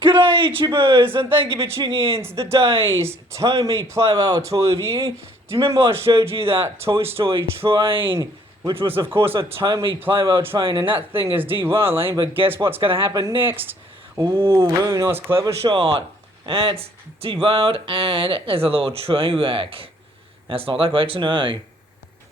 G'day YouTubers, and thank you for tuning in to today's Tomy Playrail toy review. Do you remember I showed you that Toy Story train, which was of course a Tomy Playrail train, and that thing is derailing, but guess what's going to happen next? Ooh, very nice clever shot. And it's derailed and there's a little train wreck. That's not that great to know.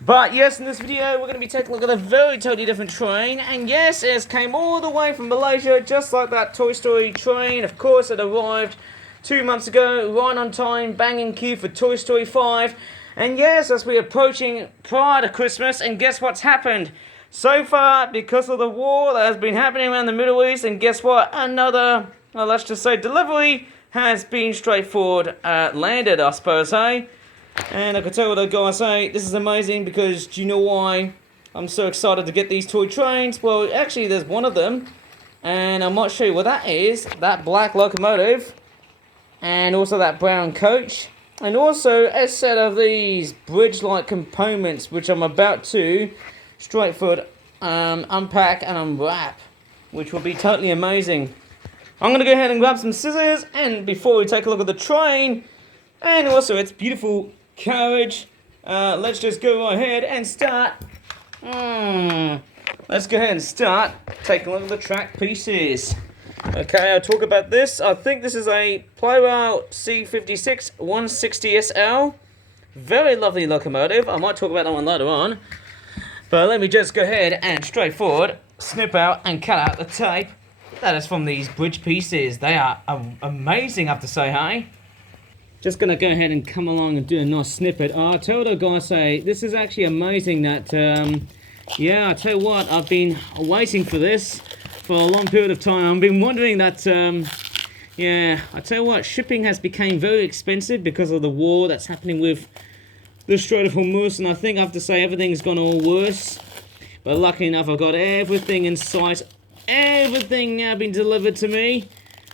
But yes, in this video, we're going to be taking a look at a very totally different train. And yes, it came all the way from Malaysia, just like that Toy Story train. Of course, it arrived 2 months ago, right on time, banging queue for Toy Story 5. And yes, as we're approaching prior to Christmas, and guess what's happened? So far, because of the war that has been happening around the Middle East, and guess what? Another, well, let's just say, delivery has been straightforward landed, I suppose, hey? And I can tell what I gotta say, this is amazing because do you know why I'm so excited to get these toy trains? Well, actually there's one of them, and I might show you what that is. That black locomotive, and also that brown coach, and also a set of these bridge-like components, which I'm about to straightforward unpack and unwrap, which will be totally amazing. I'm gonna go ahead and grab some scissors, and before we take a look at the train, and also its beautiful carriage, let's just go ahead and start. Let's go ahead and start taking a look at the track pieces. Okay, I'll talk about this. I think this is a Playrail C56 160SL. Very lovely locomotive. I might talk about that one later on. But let me just go ahead and straightforward snip out and cut out the tape that is from these bridge pieces. They are amazing, I have to say, hey? Just going to go ahead and come along and do a nice snippet. I told her, guys, say, this is actually amazing that, yeah, I tell you what, I've been waiting for this for a long period of time. I've been wondering that, yeah, I tell you what, shipping has become very expensive because of the war that's happening with the Strait of Hormuz, and I think I have to say everything's gone all worse. But lucky enough, I've got everything in sight, everything now been delivered to me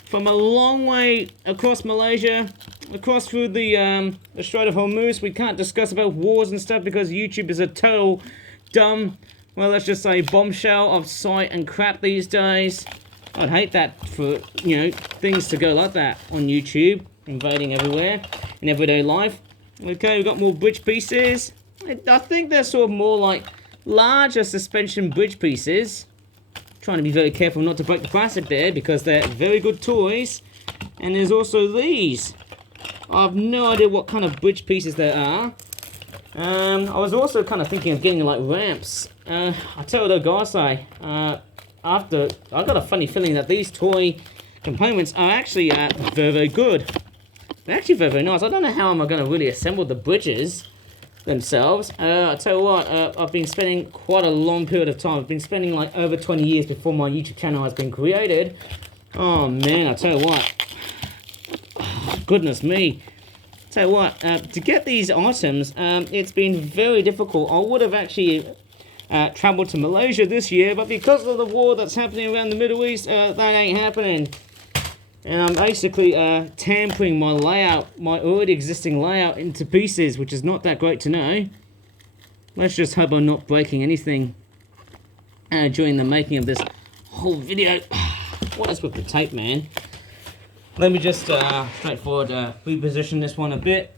from a long way across Malaysia, across through the Strait of Hormuz. We can't discuss about wars and stuff because YouTube is a total dumb, well, let's just say bombshell of sight and crap these days. I'd hate that for, you know, things to go like that on YouTube, invading everywhere in everyday life. Okay, we've got more bridge pieces. I think they're sort of more like larger suspension bridge pieces. Trying to be very careful not to break the plastic there because they're very good toys. And there's also these. I have no idea what kind of bridge pieces they are. I was also kind of thinking of getting like ramps. I tell you guys, I got a funny feeling that these toy components are actually very, very good. They're actually very, very nice. I don't know how I'm going to really assemble the bridges themselves. I tell you what, I've been spending quite a long period of time. I've been spending like over 20 years before my YouTube channel has been created. Oh man, I tell you what. Oh, goodness me. Tell you what, to get these items, it's been very difficult. I would have actually traveled to Malaysia this year, but because of the war that's happening around the Middle East, that ain't happening. And I'm basically tampering my layout, my already existing layout, into pieces, which is not that great to know. Let's just hope I'm not breaking anything during the making of this whole video. What is with the tape, man? Let me just straightforward reposition this one a bit,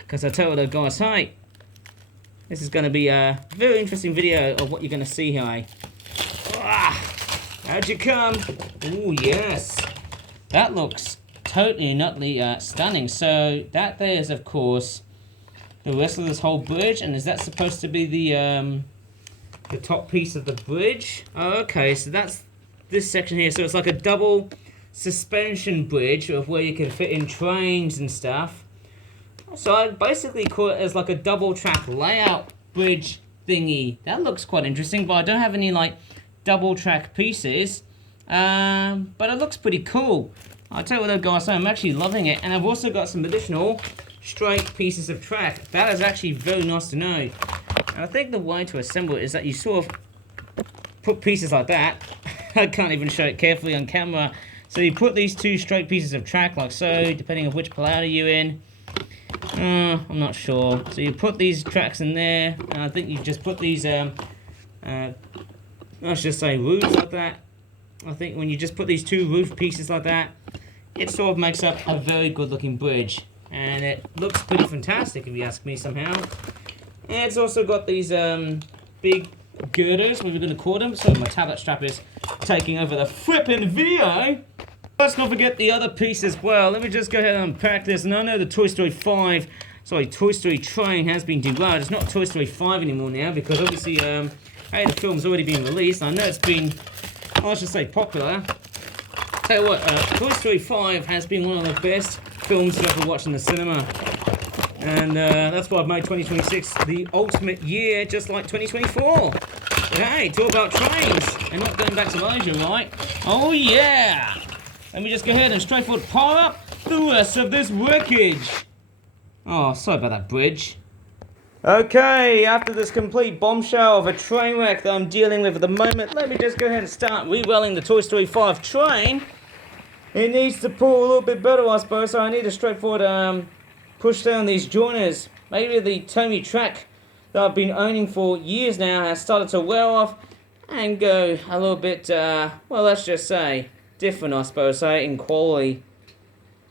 because I tell you guys, hey, this is going to be a very interesting video of what you're going to see here, eh? How'd you come? Oh yes. That looks totally and utterly stunning. So that there is, of course, the rest of this whole bridge, and is that supposed to be the top piece of the bridge? Oh, okay, so that's this section here. So it's like a double suspension bridge of where you can fit in trains and stuff. So I basically call it as like a double track layout bridge thingy. That looks quite interesting, but I don't have any like double track pieces. But it looks pretty cool. I'll tell you what, guys, I'm actually loving it. And I've also got some additional straight pieces of track. That is actually very nice to know. And I think the way to assemble it is that you sort of put pieces like that. I can't even show it carefully on camera. So you put these two straight pieces of track like so, depending on which Pallada you're in. I'm not sure. So you put these tracks in there. And I think you just put these, let's just say roofs like that. I think when you just put these two roof pieces like that, it sort of makes up a very good looking bridge. And it looks pretty fantastic if you ask me somehow. And it's also got these big girders, what we're going to call them. So my tablet strap is taking over the flipping video. Let's not forget the other piece as well. Let me just go ahead and unpack this. And I know the Toy Story train has been derailed. It's not Toy Story 5 anymore now because obviously, hey, the film's already been released. I know it's been, I should say, popular. Tell you what, Toy Story 5 has been one of the best films to ever watch in the cinema. And that's why I've made 2026 the ultimate year, just like 2024. But hey, talk about trains and not going back to Malaysia, right? Oh yeah! Let me just go ahead and straightforward power up the rest of this wreckage. Oh, sorry about that bridge. Okay, after this complete bombshell of a train wreck that I'm dealing with at the moment, let me just go ahead and start re-welling the Toy Story 5 train. It needs to pull a little bit better, I suppose, so I need a straightforward push down these joiners. Maybe the Tomy track that I've been owning for years now has started to wear off and go a little bit, well, let's just say, different, I suppose, in quality.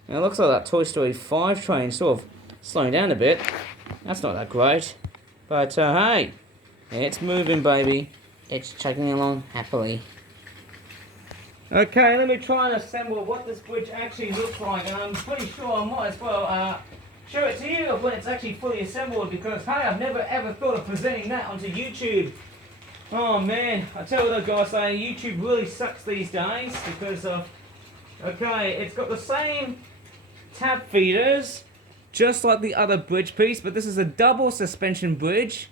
Now, it looks like that Toy Story 5 train sort of slowing down a bit. That's not that great. But, hey, it's moving, baby. It's chugging along happily. Okay, let me try and assemble what this bridge actually looks like. And I'm pretty sure I might as well show it to you when it's actually fully assembled because, hey, I've never ever thought of presenting that onto YouTube. Oh man, I tell you what guys, YouTube really sucks these days because of, okay, it's got the same tab feeders just like the other bridge piece, but this is a double suspension bridge.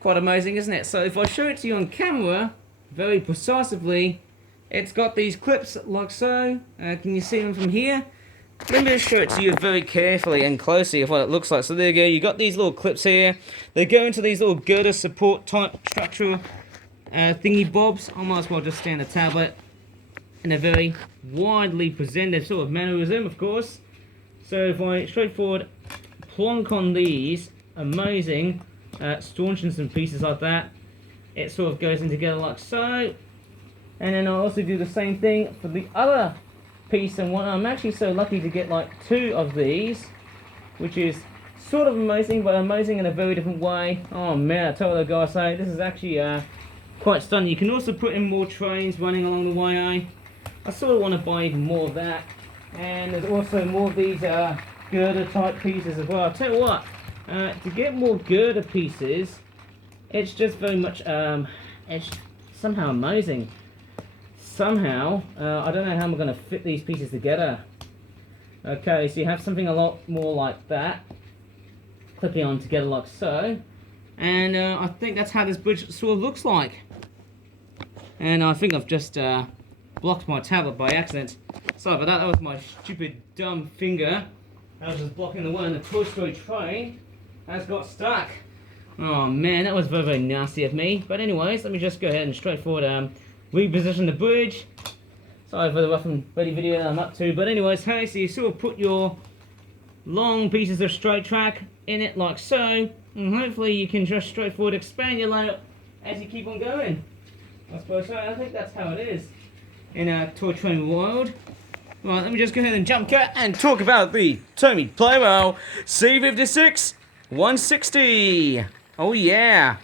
Quite amazing, isn't it? So if I show it to you on camera, very precisely, it's got these clips like so. Can you see them from here? Let me just show it to you very carefully and closely of what it looks like. So there you go, you got these little clips here. They go into these little girder support type structure thingy bobs. I might as well just stand the tablet in a very widely presented sort of mannerism, of course. So if I straightforward plonk on these amazing stanchions and pieces like that, it sort of goes in together like so. And then I'll also do the same thing for the other piece and one. I'm actually so lucky to get like 2 of these, which is sort of amazing, but amazing in a very different way. Oh man, I tell you guys, this is actually quite stunning. You can also put in more trains running along the way. I sort of want to buy even more of that. And there's also more of these girder type pieces as well. I'll tell you what, to get more girder pieces, it's just very much, it's somehow amazing. Somehow, I don't know how I'm going to fit these pieces together. Okay, so you have something a lot more like that, clipping on together like so. And I think that's how this bridge sort of looks like. And I think I've just blocked my tablet by accident. Sorry about that, that was my stupid dumb finger. I was just blocking the one in the Toy Story train. Has got stuck. Oh man, that was very, very nasty of me. But anyways, let me just go ahead and straightforward reposition the bridge. Sorry for the rough and ready video that I'm up to. But anyways, hey, so you sort of put your long pieces of straight track in it like so. And hopefully you can just straightforward expand your layout as you keep on going. I suppose so. I think that's how it is in a toy train world. Right, let me just go ahead and jump cut and talk about the Tomy Playrail C56 160. Oh yeah.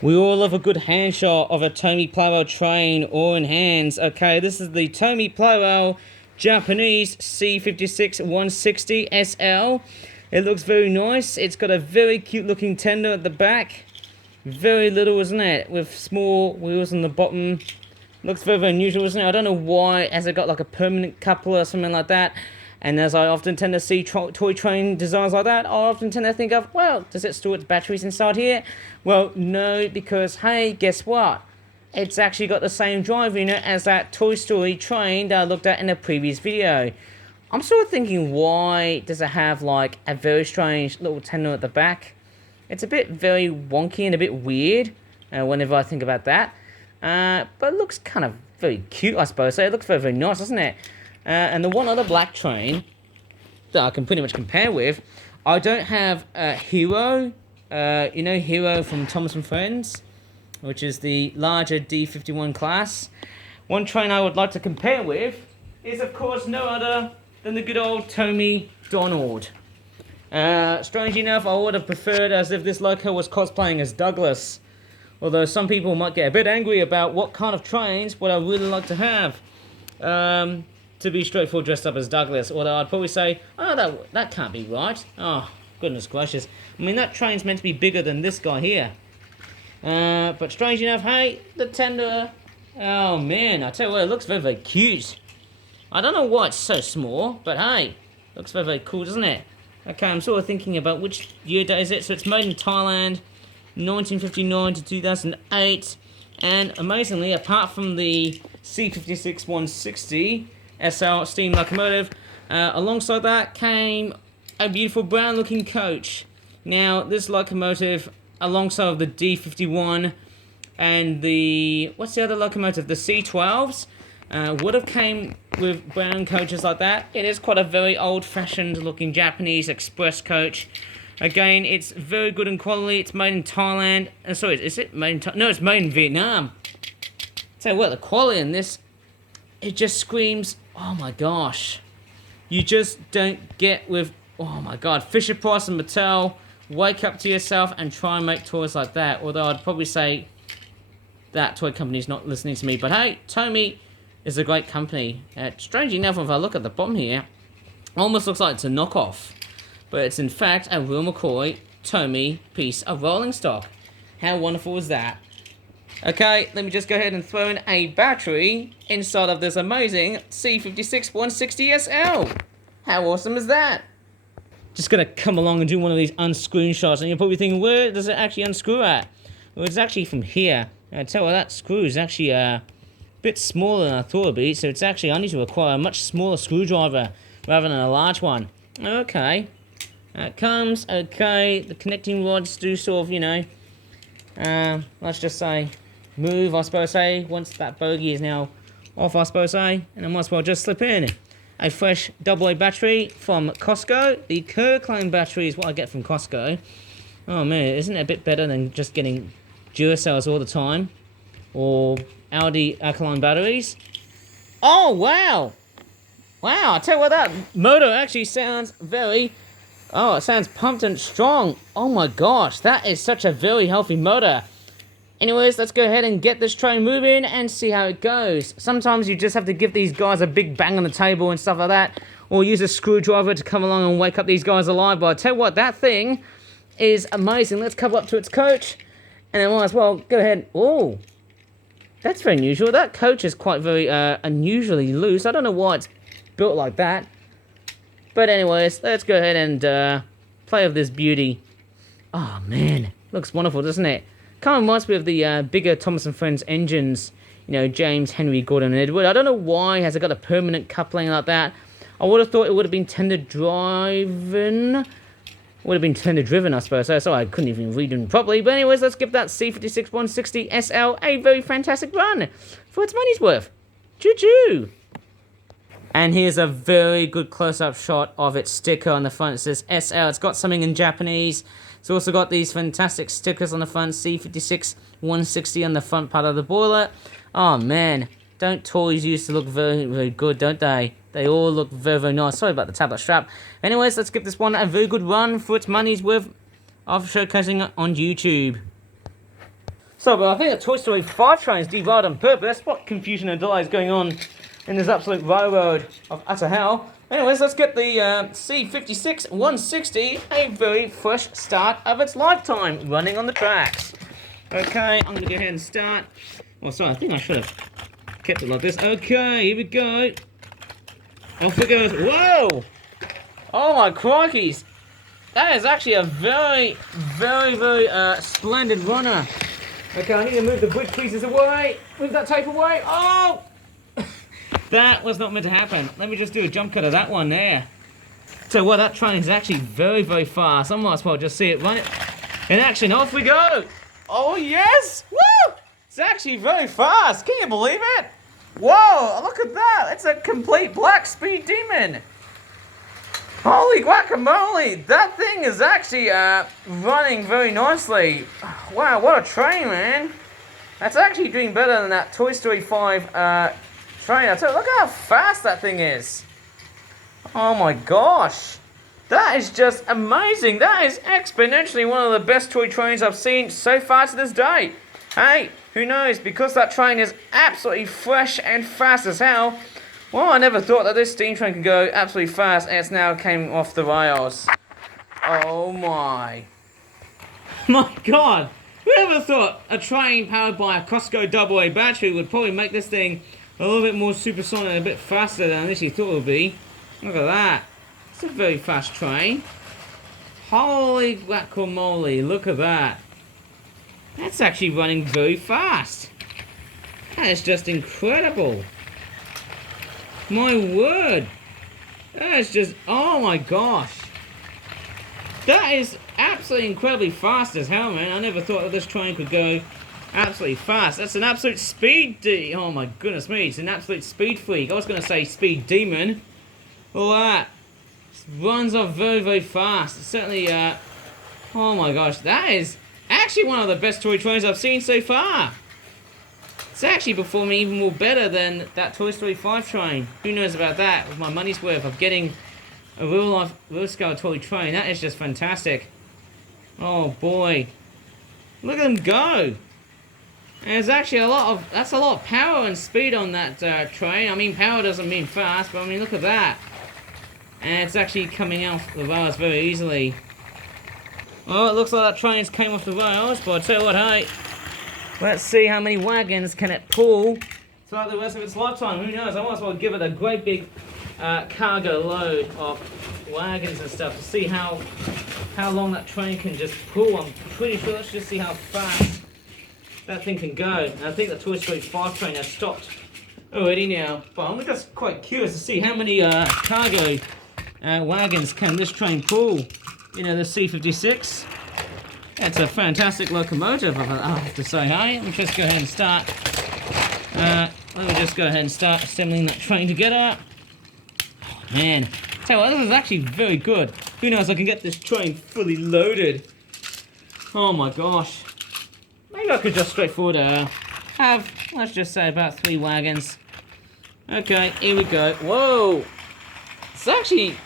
We all love a good hand shot of a Tomy Playrail train all in hands. Okay, this is the Tomy Playrail Japanese C56 160 SL. It looks very nice. It's got a very cute looking tender at the back. Very little, isn't it? With small wheels on the bottom. Looks very, very unusual, isn't it? I don't know why. Has it got like a permanent coupler or something like that? And as I often tend to see toy train designs like that, I often tend to think of, well, does it store its batteries inside here? Well, no, because, hey, guess what? It's actually got the same drive unit as that Toy Story train that I looked at in a previous video. I'm sort of thinking, why does it have, like, a very strange little tender at the back? It's a bit very wonky and a bit weird whenever I think about that. But it looks kind of very cute, I suppose. So it looks very, very nice, doesn't it? And the one other black train that I can pretty much compare with, I don't have Hero. You know Hero from Thomas and Friends, which is the larger D51 class. One train I would like to compare with is, of course, no other than the good old Tommy Donald. Strangely enough, I would have preferred as if this loco was cosplaying as Douglas. Although some people might get a bit angry about what kind of trains would I really like to have. To be straightforward dressed up as Douglas. Although I'd probably say, oh, that can't be right. Oh, goodness gracious. I mean, that train's meant to be bigger than this guy here. But strange enough, hey, the tender... Oh, man, I tell you what, it looks very, very cute. I don't know why it's so small, but hey, looks very, very cool, doesn't it? Okay, I'm sort of thinking about which year date is it. So it's made in Thailand, 1959 to 2008. And amazingly, apart from the C56 160 SL steam locomotive, alongside that came a beautiful brown looking coach. Now, this locomotive, alongside the D51 and the, what's the other locomotive? The C12s, would have came with brown coaches like that. It is quite a very old-fashioned looking Japanese express coach. Again, it's very good in quality. It's made in Thailand. Sorry, is it made in No, it's made in Vietnam. Tell you what, the quality in this, it just screams, oh my gosh. You just don't get with, oh my god, Fisher-Price and Mattel, wake up to yourself and try and make toys like that. Although I'd probably say that toy company's not listening to me. But hey, Tomy is a great company. Strangely enough, if I look at the bottom here, almost looks like it's a knockoff. But it's in fact a real McCoy Tomy piece of rolling stock. How wonderful is that? Okay, let me just go ahead and throw in a battery inside of this amazing C56 160 SL. How awesome is that? Just gonna come along and do one of these unscrewing shots, and you're probably thinking, where does it actually unscrew at? Well, it's actually from here. I tell you, that screw is actually a bit smaller than I thought it'd be, so it's actually, I need to acquire a much smaller screwdriver rather than a large one. Okay. It comes, okay, the connecting rods do sort of, you know, let's just say, move, I suppose, say, once that bogey is now off, I suppose, say, and I might as well just slip in a fresh AA battery from Costco. The Kirkland battery is what I get from Costco. Oh man, isn't it a bit better than just getting Duracells all the time? Or Audi alkaline batteries? Oh, wow! Wow, I tell you what, that motor actually sounds very... Oh, it sounds pumped and strong. Oh my gosh, that is such a very healthy motor. Anyways, let's go ahead and get this train moving and see how it goes. Sometimes you just have to give these guys a big bang on the table and stuff like that, or use a screwdriver to come along and wake up these guys alive. But I tell you what, that thing is amazing. Let's come up to its coach, and then might as well go ahead. Oh, that's very unusual. That coach is quite very unusually loose. I don't know why it's built like that. But anyways, let's go ahead and play with this beauty. Oh man, looks wonderful, doesn't it? Kind of reminds me of the bigger Thomas & Friends engines. You know, James, Henry, Gordon, and Edward. I don't know why has it got a permanent coupling like that. I would have thought it would have been tender driven. Would have been tender driven, I suppose. So I couldn't even read them properly. But anyways, let's give that C56 160 SL a very fantastic run for its money's worth. Choo-choo! And here's a very good close-up shot of its sticker on the front. It says SL. It's got something in Japanese. It's also got these fantastic stickers on the front. C56 160 on the front part of the boiler. Oh, man. Don't toys used to look very, very good, don't they? They all look very, very nice. Sorry about the tablet strap. Anyways, let's give this one a very good run for its money's worth of showcasing it on YouTube. So, but I think a Toy Story 5 train is derailed on purpose. What confusion and delay is going on in this absolute railroad of utter hell? Anyways, let's get the C56 160, a very fresh start of its lifetime, running on the tracks. Okay, I'm going to go ahead and start. Oh, sorry, I think I should have kept it like this. Okay, here we go. Off it goes. Whoa! Oh my crikeys! That is actually a very, very, very splendid runner. Okay, I need to move the bridge pieces away. Move that tape away. Oh! That was not meant to happen. Let me just do a jump cut of that one there. So what, that train is actually very, very fast. I might as well just see it run in action. Off we go! Oh yes! Woo! It's actually very fast. Can you believe it? Whoa! Look at that! It's a complete black speed demon. Holy guacamole! That thing is actually running very nicely. Wow, what a train, man! That's actually doing better than that Toy Story 5 train. I tell you, look how fast that thing is. Oh my gosh. That is just amazing. That is exponentially one of the best toy trains I've seen so far to this day. Hey, who knows? Because that train is absolutely fresh and fast as hell. Well, I never thought that this steam train could go absolutely fast, and it's now came off the rails. Oh my. My God. Whoever thought a train powered by a Costco AA battery would probably make this thing a little bit more supersonic and a bit faster than I initially thought it would be. Look at that. It's a very fast train. Holy guacamole, look at that. That's actually running very fast. That is just incredible. My word. That is just, oh my gosh. That is absolutely incredibly fast as hell, man. I never thought that this train could go absolutely fast. That's an absolute oh my goodness me. It's an absolute speed freak. I was going to say speed demon. All that. Runs off very, very fast. It's certainly, oh my gosh. That is actually one of the best toy trains I've seen so far. It's actually performing even more better than that Toy Story 5 train. Who knows about that? With my money's worth of getting a real scale toy train. That is just fantastic. Oh boy. Look at them go. And there's actually that's a lot of power and speed on that train. I mean, power doesn't mean fast, but I mean, look at that. And it's actually coming off the rails very easily. Oh, it looks like that train's came off the rails, but I'll tell you what, hey. Let's see how many wagons can it pull throughout the rest of its lifetime. Who knows? I might as well give it a great big cargo load of wagons and stuff to see how long that train can just pull. I'm pretty sure. Let's just see how fast that thing can go. And I think the Toy Story 5 train has stopped already now. But I'm just quite curious to see how many cargo wagons can this train pull. You know, the C56. It's a fantastic locomotive, I have to say, hey? Let me just go ahead and start assembling that train together. Oh, man. Tell you what, this is actually very good. Who knows, I can get this train fully loaded. Oh my gosh. Maybe I could just straightforward have, let's just say, about 3 wagons. Okay, here we go. Whoa! It's actually,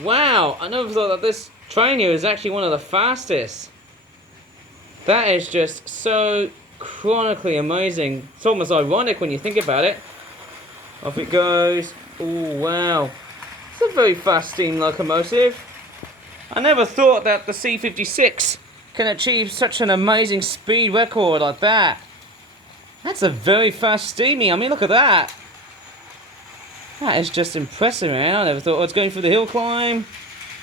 wow, I never thought that this train here is actually one of the fastest. That is just so chronically amazing. It's almost ironic when you think about it. Off it goes. Oh, wow. It's a very fast steam locomotive. I never thought that the C56 can achieve such an amazing speed record like that. That's a very fast steamy. I mean, look at that. That is just impressive, man. I never thought I was going through the hill climb.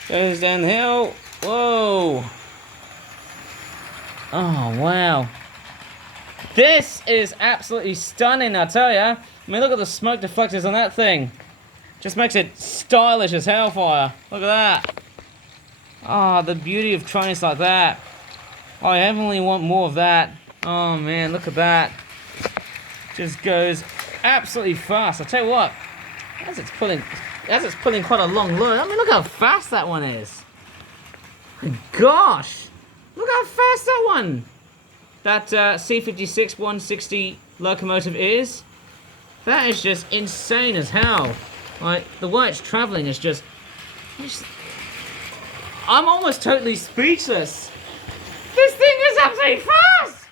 Goes down the hill. Whoa. Oh, wow. This is absolutely stunning, I tell ya. I mean, look at the smoke deflectors on that thing. Just makes it stylish as hellfire. Look at that. Ah, the beauty of trains like that. I definitely want more of that. Oh, man, look at that. Just goes absolutely fast. I tell you what, as it's pulling quite a long load. I mean, look how fast that one is. My gosh. Look how fast that C56 160 locomotive is. That is just insane as hell. Like, the way it's traveling is just... I'm almost totally speechless. This thing is absolutely fast!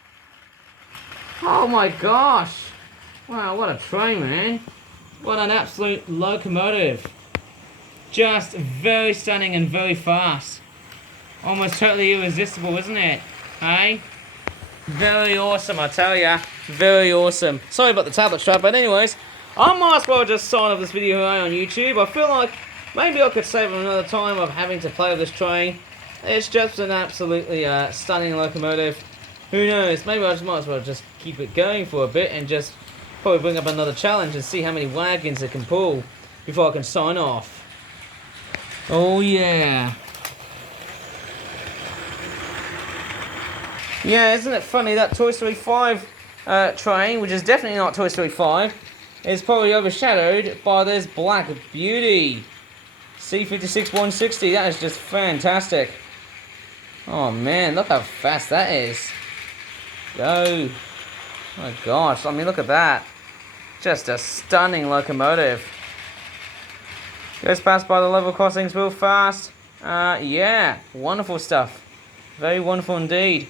Oh my gosh. Wow, what a train, man. What an absolute locomotive. Just very stunning and very fast. Almost totally irresistible, isn't it? Hey? Very awesome, I tell ya. Very awesome. Sorry about the tablet strap, but anyways, I might as well just sign off this video on YouTube. I feel like maybe I could save another time of having to play with this train. It's just an absolutely stunning locomotive. Who knows? Maybe I just might as well just keep it going for a bit and just probably bring up another challenge and see how many wagons it can pull before I can sign off. Oh yeah. Yeah, isn't it funny that Toy Story 5 train, which is definitely not Toy Story 5, is probably overshadowed by this black beauty. C56 160, that is just fantastic. Oh man, look how fast that is. Go. Oh my gosh, I mean look at that. Just a stunning locomotive. Goes past by the level crossings real fast. Yeah, wonderful stuff. Very wonderful indeed.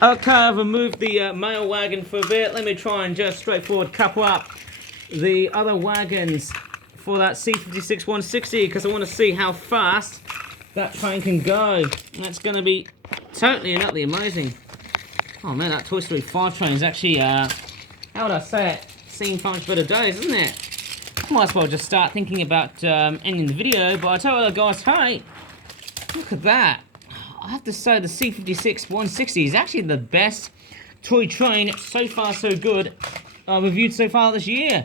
Okay, I've removed the mail wagon for a bit. Let me try and just straightforward couple up the other wagons for that C56 160 because I want to see how fast that train can go. That's going to be totally and utterly amazing. Oh man, that Toy Story 5 train is actually, how would I say it, seen much better days, isn't it? I might as well just start thinking about ending the video, but I tell you guys, hey, look at that. I have to say the C56 160 is actually the best toy train so far so good reviewed so far this year.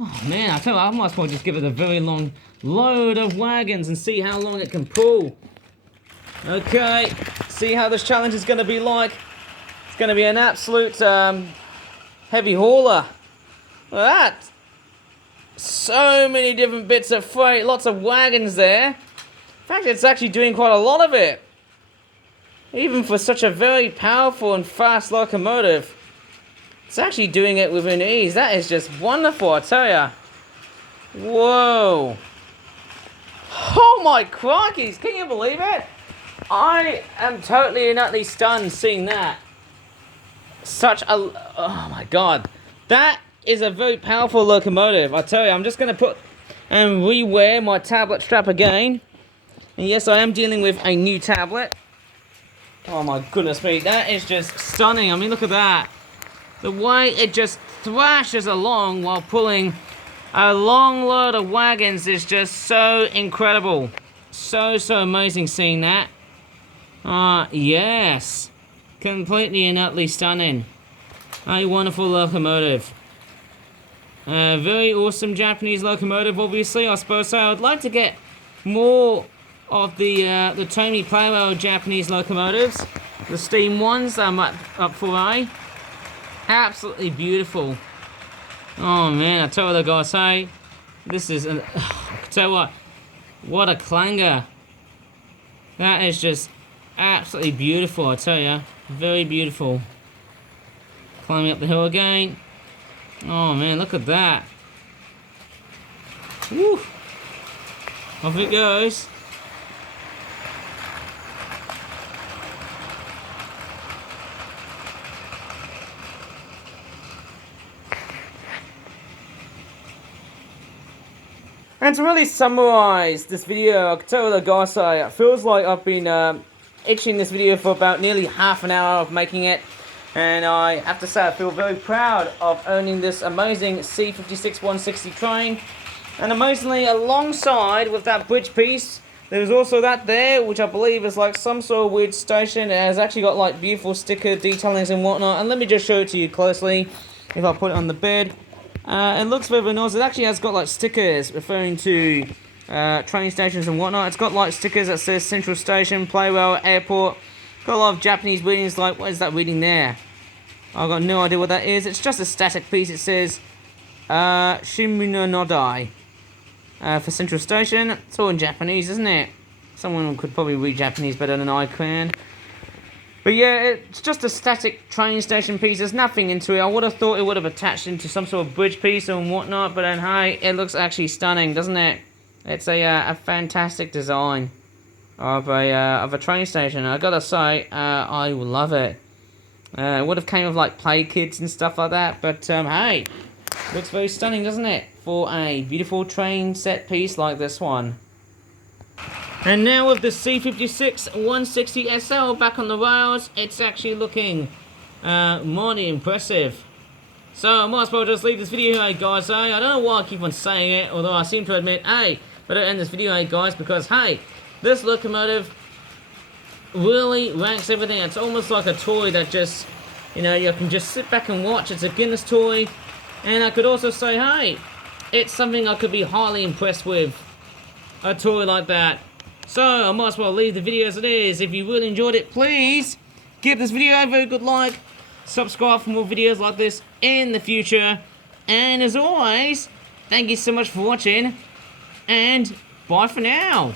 Oh man, I tell you, I might as well just give it a very long load of wagons and see how long it can pull. Okay, see how this challenge is going to be like. It's going to be an absolute heavy hauler. Look at that. So many different bits of freight, lots of wagons there. In fact, it's actually doing quite a lot of it. Even for such a very powerful and fast locomotive, it's actually doing it within ease. That is just wonderful, I tell ya. Whoa. Oh my crikeys, can you believe it? I am totally and utterly stunned seeing that. Oh my god. That is a very powerful locomotive, I tell you. I'm just going to put and rewear my tablet strap again. And yes, I am dealing with a new tablet. Oh my goodness me, that is just stunning. I mean, look at that. The way it just thrashes along while pulling a long load of wagons is just so incredible. So amazing seeing that. Yes. Completely and utterly stunning. A wonderful locomotive. A very awesome Japanese locomotive, obviously, I suppose so. I'd like to get more of the Tomy Playwell Japanese locomotives, the steam ones. I'm up for A. Absolutely beautiful. Oh man, I tell you what, guys, hey, this is I tell you what a clanger. That is just absolutely beautiful, I tell you. Very beautiful. Climbing up the hill again. Oh man, look at that. Woo! Off it goes. And to really summarize this video, I can tell you the guys, it feels like I've been itching this video for about nearly half an hour of making it. And I have to say I feel very proud of owning this amazing C56 160 train. And amazingly, alongside with that bridge piece, there's also that there, which I believe is like some sort of weird station. It has actually got like beautiful sticker detailings and whatnot. And let me just show it to you closely if I put it on the bed. It looks very nice. It actually has got like stickers referring to train stations and whatnot. It's got like stickers that says Central Station, Playwell, Airport. Got a lot of Japanese readings, like what is that reading there? I've got no idea what that is. It's just a static piece. It says Shimuna Nodai for Central Station. It's all in Japanese, isn't it? Someone could probably read Japanese better than I can. But yeah, it's just a static train station piece. There's nothing into it. I would have thought it would have attached into some sort of bridge piece and whatnot. But then, hey, it looks actually stunning, doesn't it? It's a fantastic design of a train station. I gotta say, I love it. It would have came with like play kits and stuff like that. But hey, looks very stunning, doesn't it? For a beautiful train set piece like this one. And now with the C56 160 SL back on the rails, it's actually looking mighty impressive. So I might as well just leave this video here, guys. I don't know why I keep on saying it, although I seem to admit, hey, better end this video, guys, because hey, this locomotive really ranks everything. It's almost like a toy that just, you know, you can just sit back and watch. It's a Guinness toy, and I could also say, hey, it's something I could be highly impressed with, a toy like that. So I might as well leave the video as it is. If you really enjoyed it, please give this video a very good like, subscribe for more videos like this in the future, and as always, thank you so much for watching, and bye for now.